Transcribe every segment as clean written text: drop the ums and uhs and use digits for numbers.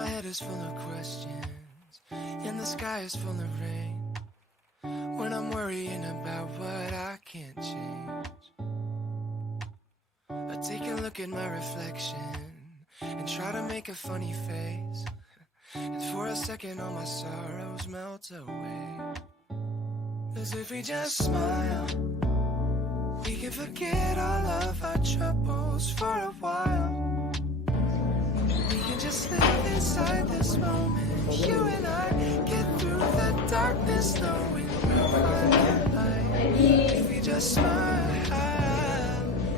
my head is full of questions, and the sky is full of rain. When I'm worrying about what I can't change, I take a look at my reflection and try to make a funny face. And for a second all my sorrows melt away. As if we just smile, we can forget all of our troubles for a while. We can just live inside this moment. You and I get through the darkness knowing we'll find the light. If we just smile,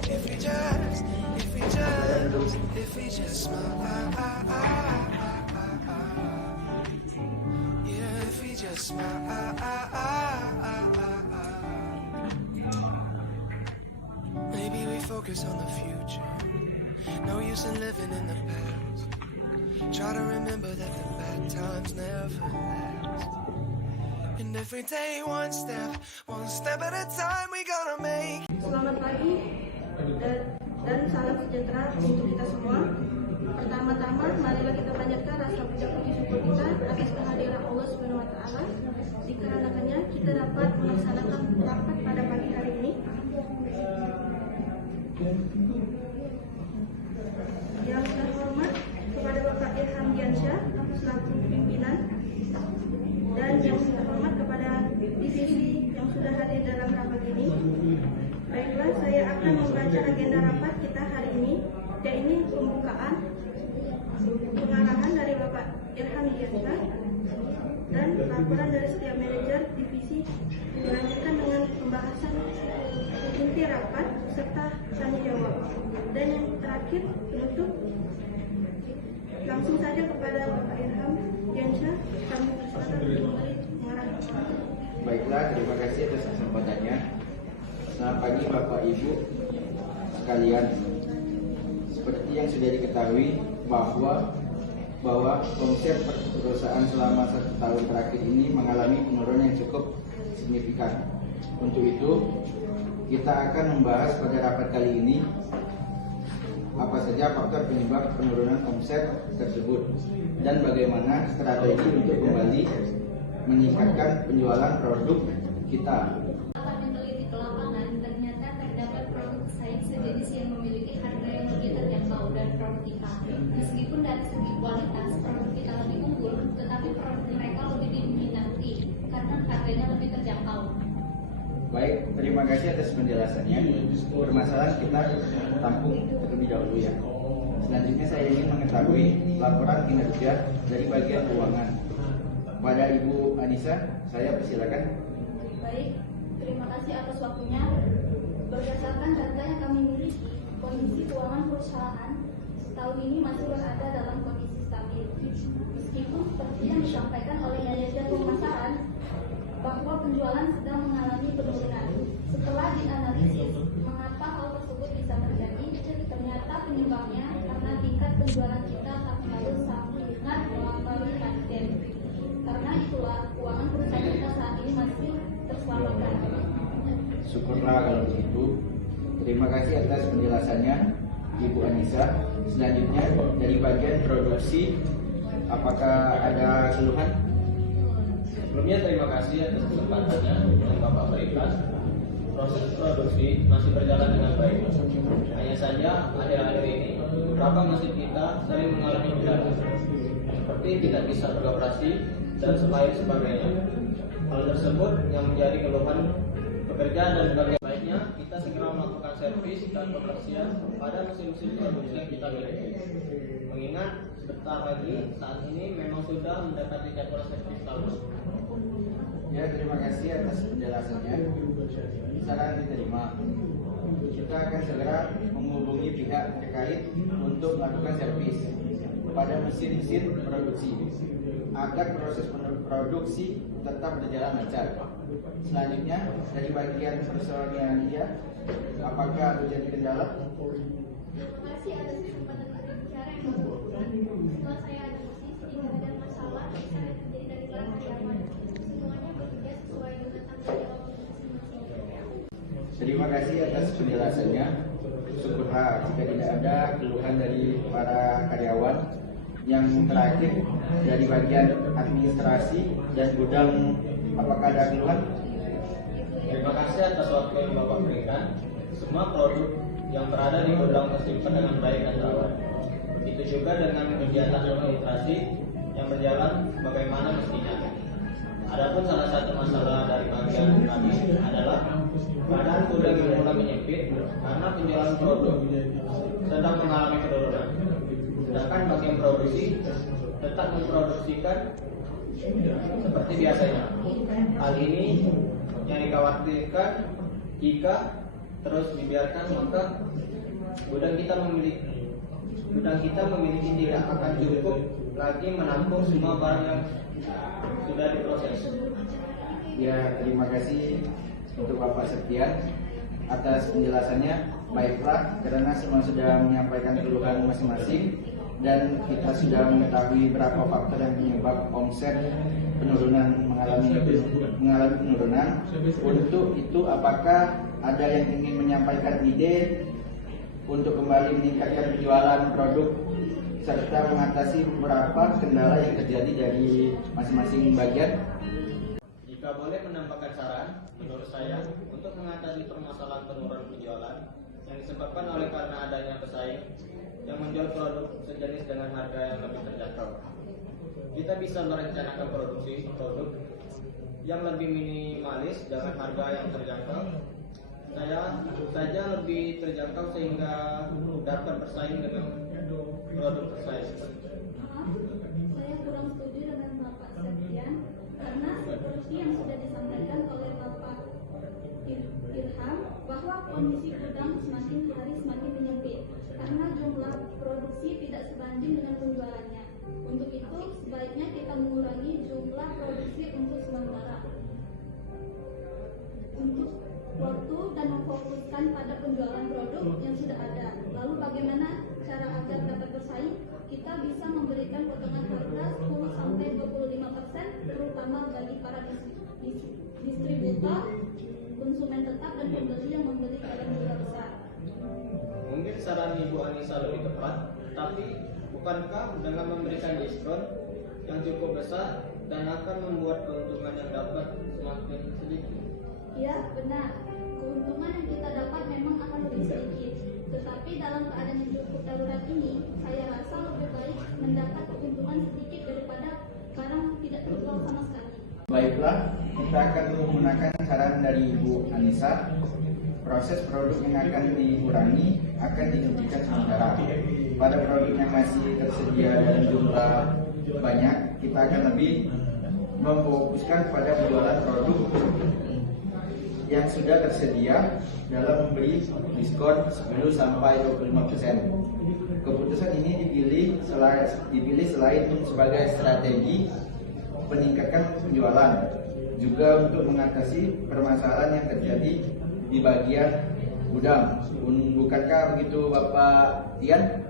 if we just smile. Yeah, if we just smile. Maybe we focus on the future. No use in living in the past. Try to remember that the bad times never last. And every day one step at a time we gonna make. Selamat pagi dan salam sejahtera untuk kita semua. Pertama-tama, marilah kita panjatkan rasa puji syukur kita atas kehadiran Allah SWT. Dikarenakannya kita dapat melaksanakan rapat pada pagi hari ini. Yang terhormat kepada Bapak Irham Diansyah selaku pimpinan, dan yang terhormat kepada divisi yang sudah hadir dalam rapat ini. Baiklah, saya akan membaca agenda rapat kita hari ini. Dan ini pembukaan pengarahan dari Bapak Irham Diansyah dan laporan dari setiap manajer divisi, dilanjutkan dengan pembahasan inti rapat serta tanya jawab. Dan yang terakhir penutup, langsung saja kepada Bapak Irham Diansyah, kami persilakan untuk memberi pengarahan. Baiklah, terima kasih atas kesempatannya. Selamat pagi Bapak Ibu sekalian. Seperti yang sudah diketahui bahwa omset perusahaan selama 1 tahun terakhir ini mengalami penurunan yang cukup signifikan. Untuk itu, kita akan membahas pada rapat kali ini apa saja faktor penyebab penurunan omset tersebut dan bagaimana strategi untuk kembali meningkatkan penjualan produk kita. Akan meneliti ke lapangan, ternyata terdapat produk saing sejenis yang memiliki harga yang lebih terjangkau dari produk kita. Meskipun dari segi kualitas produk kita lebih unggul, tetapi produk mereka lebih diminati karena harganya lebih terjangkau. Baik, terima kasih atas penjelasannya. Permasalahan kita tampung terlebih dahulu ya. Selanjutnya saya ingin mengetahui laporan kinerja dari bagian keuangan. Pada Ibu Anissa, saya persilakan. Baik, terima kasih atas waktunya. Berdasarkan data yang kami miliki, kondisi keuangan perusahaan tahun ini masih berada dalam kondisi stabil. Meskipun seperti yang disampaikan oleh manajer pemasaran bahwa penjualan sedang mengalami penurunan. Setelah dianalisis mengapa hal tersebut bisa terjadi, ternyata penyebabnya karena tingkat penjualan kita tahun lalu sangat melampaui target. Karena itulah keuangan perusahaan kita saat ini masih terselamatkan. Syukurlah kalau begitu. Terima kasih atas penjelasannya Ibu Anissa. Selanjutnya dari bagian produksi, apakah ada keluhan? Sebelumnya terima kasih atas kesempatannya yang Bapak berikan. Proses produksi masih berjalan dengan baik. Hanya saja akhir-akhir ini beberapa mesin kita sering mengalami kendala, seperti tidak bisa beroperasi dan sebagainya. Hal tersebut yang menjadi keluhan pekerja dan bagian baiknya kita segera melakukan servis dan pembersihan pada mesin-mesin produksi yang kita miliki. Mengingat sebentar lagi saat ini memang sudah mendekati jadwal servis tahun. Ya, terima kasih atas penjelasannya. Saran diterima. Kita akan segera menghubungi pihak terkait untuk melakukan servis pada mesin-mesin produksi agar proses produksi tetap berjalan lancar. Selanjutnya dari bagian personilnya dia, apakah terjadi kendala? Terima kasih atas kesempatan berbicara yang berkenan. Setelah saya analisis, tidak ada masalah yang terjadi dari karyawan. Semuanya bekerja sesuai dengan tanggung jawab masing-masing. Terima kasih atas penjelasannya. Syukurlah jika tidak ada keluhan dari para karyawan. yang terakhir dari bagian administrasi dan gudang, apakah ada keluhan? Terima kasih atas waktu yang Bapak berikan. Semua produk yang berada di gudang tersimpan dengan baik dan terawat. Begitu juga dengan kegiatan administrasi yang berjalan bagaimana mestinya. Adapun salah satu masalah dari bagian kami adalah keadaan gudang yang mulai menyempit karena penjualan produk sedang mengalami penurunan. Sedangkan bagian produksi tetap memproduksikan seperti biasanya. Hal ini yang dikhawatirkan jika terus dibiarkan, maka gudang kita memiliki tidak akan cukup lagi menampung semua barang yang sudah diproses. Ya, terima kasih untuk Bapak Septian atas penjelasannya. Baiklah, karena semua sudah menyampaikan keluhan masing-masing dan kita sudah mengetahui berapa faktor yang penyebab omset mengalami penurunan. Untuk itu, apakah ada yang ingin menyampaikan ide untuk kembali meningkatkan penjualan produk serta mengatasi beberapa kendala yang terjadi dari masing-masing bagian? Jika boleh menambahkan saran, menurut saya untuk mengatasi permasalahan penurunan penjualan yang disebabkan oleh karena adanya pesaing yang menjual produk sejenis dengan harga yang lebih terjangkau, kita bisa merencanakan produksi produk yang lebih minimalis dengan harga yang terjangkau lebih terjangkau sehingga dapat bersaing dengan produk bersaing. Maaf, saya kurang setuju dengan Bapak Septian karena seperti yang sudah disampaikan oleh Bapak Ilham bahwa kondisi gudang semakin hari semakin menyempit karena jumlah produksi tidak sebanding dengan penjualannya. Untuk itu, sebaiknya kita mengurangi jumlah produksi untuk sementara untuk waktu dan memfokuskan pada penjualan produk yang sudah ada. Lalu bagaimana cara agar dapat bersaing? Kita bisa memberikan potongan harga 10-25%, terutama bagi para distributor, konsumen tetap, dan pembeli yang membeli dalam jumlah besar. Mungkin saran Ibu Anissa lebih tepat, tapi bukankah dengan memberikan diskon yang cukup besar dan akan membuat keuntungan yang dapat semakin sedikit? Ya, benar. Keuntungan yang kita dapat memang akan lebih sedikit. Tetapi dalam keadaan yang cukup darurat ini, saya rasa lebih baik mendapat keuntungan sedikit daripada barang tidak terjual sama sekali. Baiklah, kita akan menggunakan saran dari Ibu Anissa. Proses produk yang akan dikurangi akan dihentikan sementara. Pada produk yang masih tersedia dalam jumlah banyak, kita akan lebih memfokuskan pada penjualan produk yang sudah tersedia dalam memberi diskon 10-25%. Keputusan ini dipilih selain sebagai strategi meningkatkan penjualan, juga untuk mengatasi permasalahan yang terjadi di bagian gudang. Bukankah begitu, Bapak Tian?